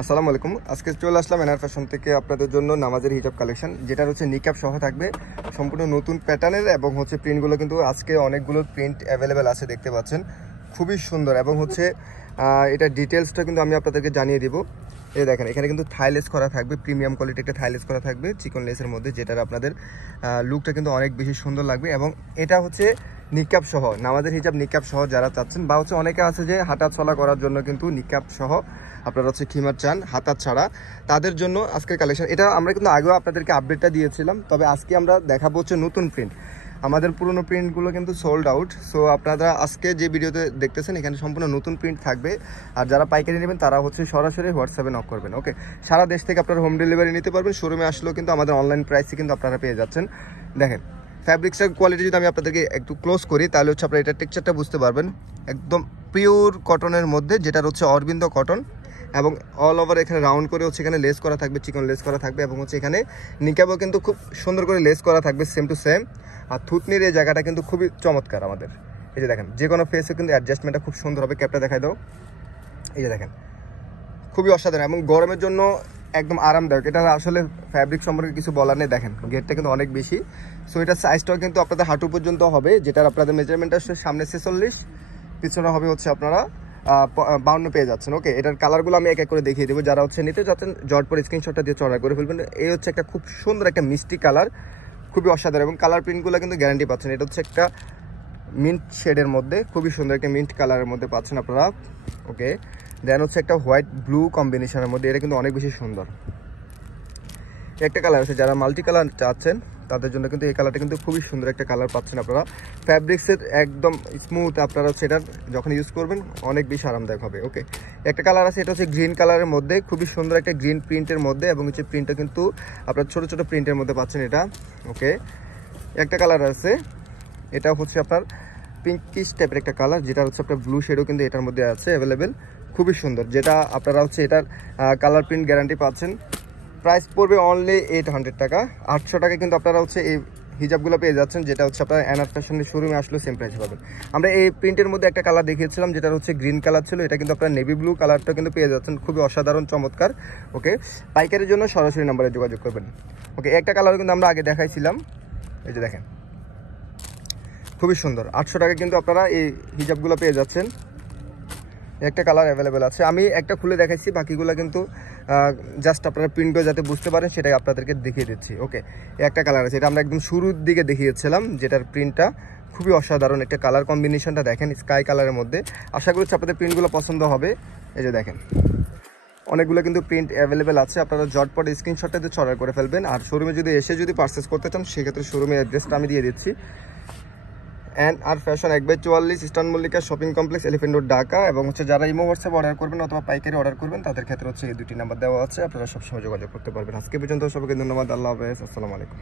আসসালামু আলাইকুম। আজকে চলে আসলাম এনআর ফ্যাশন থেকে আপনাদের জন্য নামাজের হিজাব কালেকশন, যেটা হচ্ছে নিকাব সহ থাকবে, সম্পূর্ণ নতুন প্যাটার্নের এবং হচ্ছে প্রিন্টগুলো কিন্তু আজকে অনেকগুলো প্রিন্ট অ্যাভেলেবেল আছে, দেখতে পাচ্ছেন খুবই সুন্দর। এবং হচ্ছে এটা ডিটেলসটা কিন্তু আমি আপনাদেরকে জানিয়ে দিব। এই দেখেন, এখানে কিন্তু থাইলেস করা থাকবে, প্রিমিয়াম কোয়ালিটি একটা থাইলেস করা থাকবে চিকন লেসের মধ্যে, যেটার আপনাদের লুকটা কিন্তু অনেক বেশি সুন্দর লাগবে। এবং এটা হচ্ছে নিকাব সহ, নামাজের হিজাব নিকাব সহ যারা চাচ্ছেন, বা হচ্ছে অনেকে আছে যে হাঁটা চলা করার জন্য কিন্তু নিকাব সহ আপনারা হচ্ছে খিমার চান হাতা ছাড়া, তাদের জন্য আজকের কালেকশন। এটা আমরা কিন্তু আগেও আপনাদেরকে আপডেটটা দিয়েছিলাম, তবে আজকে আমরা দেখাবো হচ্ছে নতুন প্রিন্ট। আমাদের পুরনো প্রিন্টগুলো কিন্তু সোল্ড আউট, সো আপনারা আজকে যে ভিডিওতে দেখতেছেন এখানে সম্পূর্ণ নতুন প্রিন্ট থাকবে। আর যারা পাইকারি নেবেন তারা হচ্ছে সরাসরি হোয়াটসঅ্যাপে নক করবেন। ওকে, সারা দেশ থেকে আপনারা হোম ডেলিভারি নিতে পারবেন। শোরুমে আসলেও কিন্তু আমাদের অনলাইন প্রাইসে কিন্তু আপনারা পেয়ে যাচ্ছেন। দেখেন ফ্যাব্রিক্সের কোয়ালিটি যদি আমি আপনাদেরকে একটু ক্লোজ করি, তাহলে হচ্ছে আপনারা এটার টেক্সচারটা বুঝতে পারবেন। একদম পিওর কটনের মধ্যে, যেটা হচ্ছে অরবিন্দ কটন, এবং অল ওভার এখানে রাউন্ড করে হচ্ছে এখানে লেস করা থাকবে, চিকন লেস করা থাকবে। এবং হচ্ছে এখানে নিকাবও কিন্তু খুব সুন্দর করে লেস করা থাকবে, সেম টু সেম। আর থুতনির এই জায়গাটা কিন্তু খুবই চমৎকার আমাদের। এই যে দেখেন, যে কোনো ফেসে কিন্তু অ্যাডজাস্টমেন্টটা খুব সুন্দর হবে। ক্যাপটা দেখাই দাও। এই যে দেখেন, খুবই অসাধারণ এবং গরমের জন্য একদম আরামদায়ক। এটা আসলে ফ্যাব্রিক সম্পর্কে কিছু বলার নেই। দেখেন গেটটা কিন্তু অনেক বেশি। সো এটার সাইজটাও কিন্তু আপনাদের হাঁটু পর্যন্ত হবে, যেটার আপনাদের মেজারমেন্ট আসছে সামনে 46, পিছনে হবে হচ্ছে আপনারা 52 পেয়ে যাচ্ছেন। ওকে, এটার কালারগুলো আমি এক এক করে দেখিয়ে দেবো। যারা হচ্ছে নিতে চাচ্ছেন জটপর স্ক্রিনশটটা দিয়ে অর্ডার করে ফেলবেন। এই হচ্ছে একটা খুব সুন্দর একটা মিষ্টি কালার, খুবই অসাধারণ। এবং কালার প্রিন্টগুলো কিন্তু গ্যারান্টি পাচ্ছেন। এটা হচ্ছে একটা মিন্ট শেডের মধ্যে, খুবই সুন্দর একটা মিন্ট কালারের মধ্যে পাচ্ছেন আপনারা। ওকে, দেন হচ্ছে একটা হোয়াইট ব্লু কম্বিনেশনের মধ্যে, এটা কিন্তু অনেক বেশি সুন্দর একটা কালার আছে। যারা মাল্টি কালার চাচ্ছেন তাদের জন্য কিন্তু এই কালারটা কিন্তু খুবই সুন্দর একটা কালার পাচ্ছেন আপনারা। ফ্যাব্রিক্সের একদম স্মুথ, আপনারা হচ্ছে এটা যখন ইউজ করবেন অনেক বেশি আরামদায়ক হবে। ওকে, একটা কালার আছে, এটা হচ্ছে গ্রিন কালারের মধ্যে, খুবই সুন্দর একটা গ্রিন প্রিন্টের মধ্যে, এবং হচ্ছে প্রিন্টটা কিন্তু আপনার ছোট ছোট প্রিন্টের মধ্যে পাচ্ছেন এটা। ওকে, একটা কালার আছে, এটা হচ্ছে আপনার পিঙ্কিশ টাইপের একটা কালার, যেটা হচ্ছে আপনার ব্লু শেডও কিন্তু এটার মধ্যে আছে অ্যাভেলেবেল, খুবই সুন্দর। যেটা আপনারা হচ্ছে এটার কালার প্রিন্ট গ্যারান্টি পাচ্ছেন। প্রাইস পড়বে অনলি 800 টাকা। 800 টাকা কিন্তু আপনারা হচ্ছে এই হিজাবগুলো পেয়ে যাচ্ছেন, যেটা হচ্ছে আপনার এনআর ফ্যাশনের শোরুমে আসলেও সেম প্রাইসে পাবেন। আমরা এই প্রিন্টের মধ্যে একটা কালার দেখিয়েছিলাম, যেটা হচ্ছে গ্রিন কালার ছিল। এটা কিন্তু আপনার নেভি ব্লু কালারটা কিন্তু পেয়ে যাচ্ছেন, খুবই অসাধারণ চমৎকার। ওকে, পাইকারির জন্য সরাসরি নাম্বারে যোগাযোগ করবেন। ওকে, একটা কালার কিন্তু আমরা আগে দেখাইছিলাম, এই যে দেখেন খুবই সুন্দর। 800 টাকা কিন্তু আপনারা এই হিজাবগুলো পেয়ে যাচ্ছেন। একটা কালার অ্যাভেলেবেল আছে, আমি একটা খুলে দেখাচ্ছি, বাকিগুলো কিন্তু জাস্ট আপনারা প্রিন্টগুলো যাতে বুঝতে পারেন সেটাই আপনাদেরকে দেখিয়ে দিচ্ছি। ওকে, একটা কালার আছে, এটা আমরা একদম শুরুর দিকে দেখিয়েছিলাম, যেটার প্রিন্টটা খুবই অসাধারণ একটা কালার কম্বিনেশনটা দেখেন স্কাই কালারের মধ্যে। আশা করছি আপনাদের প্রিন্টগুলো পছন্দ হবে। এই যে দেখেন, অনেকগুলো কিন্তু প্রিন্ট অ্যাভেলেবেল আছে, আপনারা জটপট স্ক্রিনশটটা দিয়ে অর্ডার করে ফেলবেন। আর শোরুমে যদি এসে যদি পারচেস করতে চান, সেক্ষেত্রে শোরুমের অ্যাড্রেসটা আমি দিয়ে দিচ্ছি। NR fashion 1/44 eastern Mallika shopping complex, elephant road, Dhaka. এবং হচ্ছে যারা ইমো হোয়াটসঅ্যাপ অর্ডার করবেন অথবা পাইকারি অর্ডার করবেন, তাদের ক্ষেত্রে হচ্ছে এই দুটি নাম্বার দেওয়া আছে, আপনারা সবসময় যোগাযোগ করতে পারবেন। আজকে পর্যন্ত সবাইকে ধন্যবাদ। আল্লাহ হাফেজ, আসসালামু আলাইকুম।